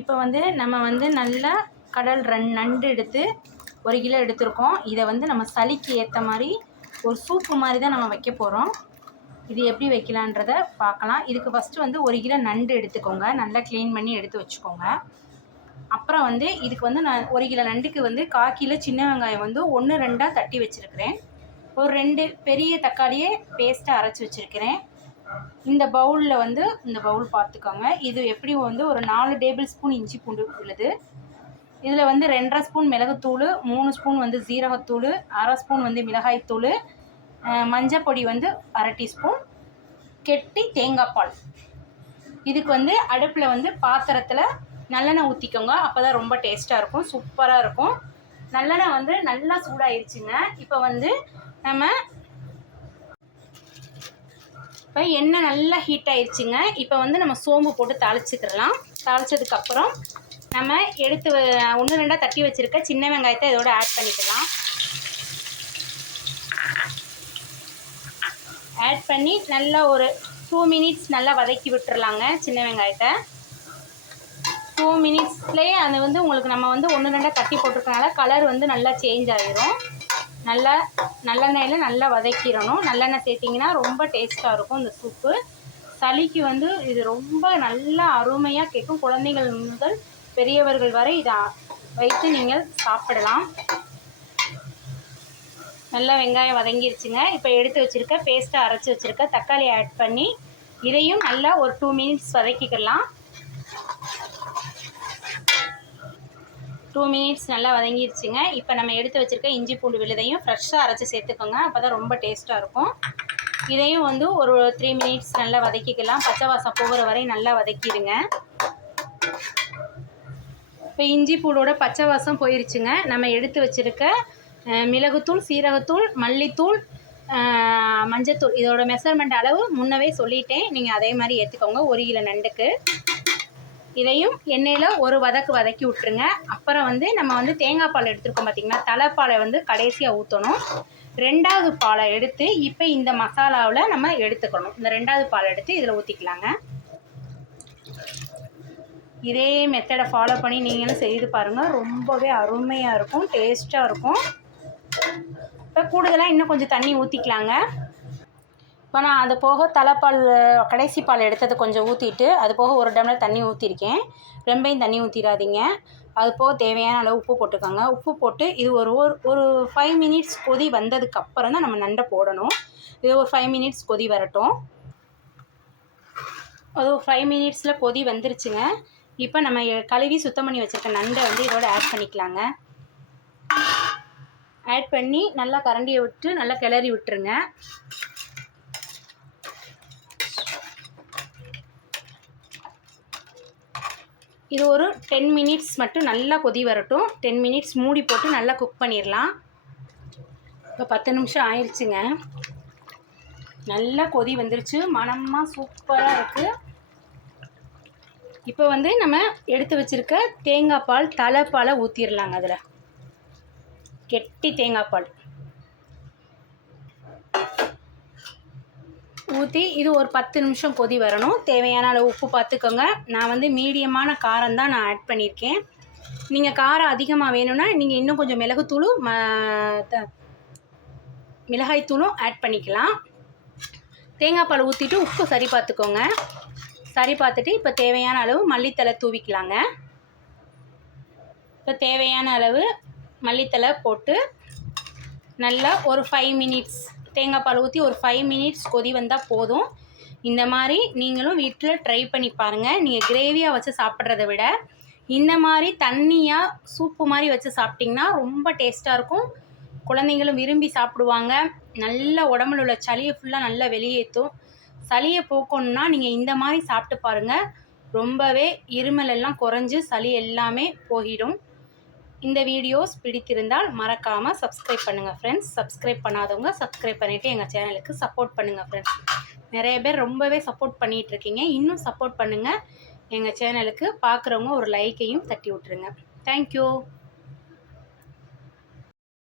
இப்போ வந்து நம்ம வந்து நல்லா கடல் ரன் நண்டு எடுத்து ஒரு கிலோ எடுத்திருக்கோம். இதை வந்து நம்ம சளிக்கு ஏற்ற மாதிரி ஒரு சூப்பு மாதிரி தான் நம்ம வைக்க போகிறோம் இது எப்படி வைக்கலான்றத பார்க்கலாம். இதுக்கு ஃபஸ்ட்டு வந்து ஒரு கிலோ நண்டு எடுத்துக்கோங்க. நல்லா க்ளீன் பண்ணி எடுத்து வச்சுக்கோங்க. அப்புறம் வந்து இதுக்கு வந்து நான் ஒரு கிலோ நண்டுக்கு வந்து கால் கிலோ சின்ன வெங்காயம் வந்து ஒன்று ரெண்டாக தட்டி வச்சுருக்கிறேன். ஒரு ரெண்டு பெரிய தக்காளியை பேஸ்ட்டாக அரைச்சி வச்சுருக்கிறேன். இந்த பவுலில் வந்து இந்த பவுல் பார்த்துக்கோங்க இது எப்படி வந்து ஒரு நாலு டேபிள் ஸ்பூன் இஞ்சி பூண்டு உள்ளது. இதில் வந்து ரெண்டரை ஸ்பூன் மிளகுத்தூள் மூணு ஸ்பூன் வந்து ஜீரகத்தூள் அரை ஸ்பூன் வந்து மிளகாய்த்தூள் மஞ்சள் பொடி வந்து அரை டீஸ்பூன் கெட்டி தேங்காய் பால். இதுக்கு வந்து அடுப்பில் வந்து பாத்திரத்தில் நல்லெண்ணெய் ஊற்றிக்கோங்க அப்போ தான் ரொம்ப டேஸ்ட்டாக இருக்கும் சூப்பராக இருக்கும். நல்லெண்ணெய் வந்து நல்லா சூடாயிருச்சுங்க. இப்போ வந்து நம்ம இப்போ எண்ணெய் நல்லா ஹீட் ஆயிடுச்சுங்க இப்போ வந்து நம்ம சோம்பு போட்டு தாளிச்சுக்கிடலாம். தாளிச்சதுக்கப்புறம் நம்ம எடுத்து ஒன்று ரெண்டாக தட்டி வச்சுருக்க சின்ன வெங்காயத்தை இதோட ஆட் பண்ணிக்கலாம். ஆட் பண்ணி நல்லா ஒரு டூ மினிட்ஸ் நல்லா வதக்கி விட்டுறலாங்க சின்ன வெங்காயத்தை. டூ மினிட்ஸ்லேயே அது வந்து உங்களுக்கு நம்ம வந்து ஒன்று ரெண்டாக தட்டி போட்டிருக்கனால கலர் வந்து நல்லா சேஞ்ச் ஆகிரும் நல்லா நல்லெண்ணெயில் நல்லா வதக்கிடணும். நல்லெண்ணெய் சேர்த்திங்கன்னா ரொம்ப டேஸ்ட்டாக இருக்கும் இந்த சூப்பு சளிக்கு வந்து இது ரொம்ப நல்லா அருமையாக கேட்கும். குழந்தைகள் முதல் பெரியவர்கள் வரை இதை வைத்து நீங்கள் சாப்பிடலாம். நல்லா வெங்காயம் வதங்கிருச்சுங்க. இப்போ எடுத்து வச்சுருக்க பேஸ்ட்டை அரைச்சி வச்சுருக்க தக்காளி ஆட் பண்ணி இதையும் நல்லா ஒரு டூ மினிட்ஸ் வதக்கிக்கலாம். டூ மினிட்ஸ் நல்லா வதங்கிருச்சுங்க. இப்போ நம்ம எடுத்து வச்சுருக்க இஞ்சி பூண்டு விழுதையும் ஃப்ரெஷ்ஷாக அரைச்சி சேர்த்துக்கோங்க. அப்போ தான் ரொம்ப டேஸ்ட்டாக இருக்கும். இதையும் வந்து ஒரு த்ரீ மினிட்ஸ் நல்லா வதக்கிக்கலாம். பச்சை வாசம் போகிற வரை நல்லா வதக்கிடுங்க. இப்போ இஞ்சி பூடோட பச்சை வாசம் போயிருச்சுங்க. நம்ம எடுத்து வச்சுருக்க மிளகுத்தூள் சீரகத்தூள் மல்லித்தூள் மஞ்சத்தூள் இதோட மெஷர்மெண்ட் அளவு முன்னவே சொல்லிட்டேன். நீங்கள் அதே மாதிரி ஏற்றுக்கோங்க ஒரு கிலோ நண்டுக்கு. இதையும் எண்ணெயில் ஒரு வதக்கு வதக்கி விட்ருங்க அப்புறம் வந்து நம்ம வந்து தேங்காய் பால் எடுத்துருக்கோம் பார்த்தீங்கன்னா தலைப்பாலை வந்து கடைசியாக ஊற்றணும் ரெண்டாவது பாலை எடுத்து இப்போ இந்த மசாலாவில் நம்ம எடுத்துக்கணும். இந்த ரெண்டாவது பால் எடுத்து இதில் ஊற்றிக்கலாங்க இதே மெத்தடை ஃபாலோ பண்ணி நீங்களும் செய்து பாருங்கள் ரொம்பவே அருமையாக இருக்கும் டேஸ்ட்டாக இருக்கும். இப்போ கூடுதலாக இன்னும் கொஞ்சம் தண்ணி ஊற்றிக்கலாங்க இப்போ நான் அது போக தலைப்பால் கடைசி பால் எடுத்தது கொஞ்சம் ஊற்றிட்டு அது போக ஒரு டம்ளர் தண்ணி ஊற்றிருக்கேன் ரொம்பையும் தண்ணி ஊற்றிடாதீங்க அது போக தேவையான அளவு உப்பு போட்டுக்கோங்க. உப்பு போட்டு இது ஒரு ஒரு ஒரு ஃபைவ் மினிட்ஸ் கொதி வந்ததுக்கு அப்புறம் தான் நம்ம நண்டை போடணும். இது ஒரு ஃபைவ் மினிட்ஸ் கொதி வரட்டும். அது ஒரு ஃபைவ் மினிட்ஸில் கொதி வந்துருச்சுங்க. இப்போ நம்ம கழுவி சுத்தம் பண்ணி வச்சுருக்க நண்டை வந்து இதோட ஆட் பண்ணிக்கலாங்க. ஆட் பண்ணி நல்லா கரண்டியை விட்டு நல்லா கிளறி விட்டுருங்க. இது ஒரு டென் மினிட்ஸ் மட்டும் நல்லா கொதி வரட்டும். டென் மினிட்ஸ் மூடி போட்டு நல்லா குக் பண்ணிடலாம். இப்போ பத்து நிமிஷம் ஆயிடுச்சுங்க நல்லா கொதி வந்துருச்சு. மணமாக சூப்பராக இருக்குது இப்போ வந்து நம்ம எடுத்து வச்சுருக்க தேங்காய் பால் தலைப்பாலை ஊற்றிடலாங்க அதில். கெட்டி தேங்காய் பால். ஊற்றி இது ஒரு பத்து நிமிஷம் கொதி வரணும். தேவையான அளவு உப்பு பார்த்துக்கோங்க நான் வந்து மீடியமான காரம் தான் நான் ஆட் பண்ணியிருக்கேன். நீங்கள் காரம் அதிகமாக வேணும்னா நீங்கள் இன்னும் கொஞ்சம் மிளகுத்தூளும் ம த- மிளகாய்த்தூளும் ஆட் பண்ணிக்கலாம். தேங்காய் பால் ஊற்றிட்டு உப்பு சரி பார்த்துக்கோங்க சரி பார்த்துட்டு இப்போ தேவையான அளவு மல்லித்தலை தூவிக்கலாங்க. இப்போ தேவையான அளவு மல்லித்தலை போட்டு நல்லா ஒரு ஃபைவ் மினிட்ஸ் தேங்காய் பால் ஊற்றி ஒரு ஃபைவ் மினிட்ஸ் கொதி வந்தால் போதும். இந்த மாதிரி நீங்களும் வீட்டில் ட்ரை பண்ணி பாருங்கள் நீங்கள் கிரேவியாக வச்சு சாப்பிட்றத விட இந்த மாதிரி தண்ணியாக சூப்பு மாதிரி வச்சு சாப்பிட்டிங்கன்னா ரொம்ப டேஸ்ட்டாக இருக்கும். குழந்தைங்களும் விரும்பி சாப்பிடுவாங்க. நல்ல உடம்புல உள்ள சளியை ஃபுல்லாக நல்லா வெளியேற்றும். சளியை போக்கணும்னா நீங்கள் இந்த மாதிரி சாப்பிட்டு பாருங்கள் ரொம்பவே இருமல் எல்லாம் சளி எல்லாமே போயிடும். இந்த வீடியோஸ் பிடித்திருந்தால் மறக்காமல் சப்ஸ்கிரைப் பண்ணுங்கள் ஃப்ரெண்ட்ஸ் சப்ஸ்கிரைப் பண்ணாதவங்க சப்ஸ்கிரைப் பண்ணிவிட்டு எங்கள் சேனலுக்கு சப்போர்ட் பண்ணுங்கள் ஃப்ரெண்ட்ஸ் நிறைய பேர் ரொம்பவே சப்போர்ட் பண்ணிகிட்ருக்கீங்க இன்னும் சப்போர்ட் பண்ணுங்கள் எங்கள் சேனலுக்கு பார்க்குறவங்க ஒரு லைக்கையும் தட்டி விட்ருங்க தேங்க்யூ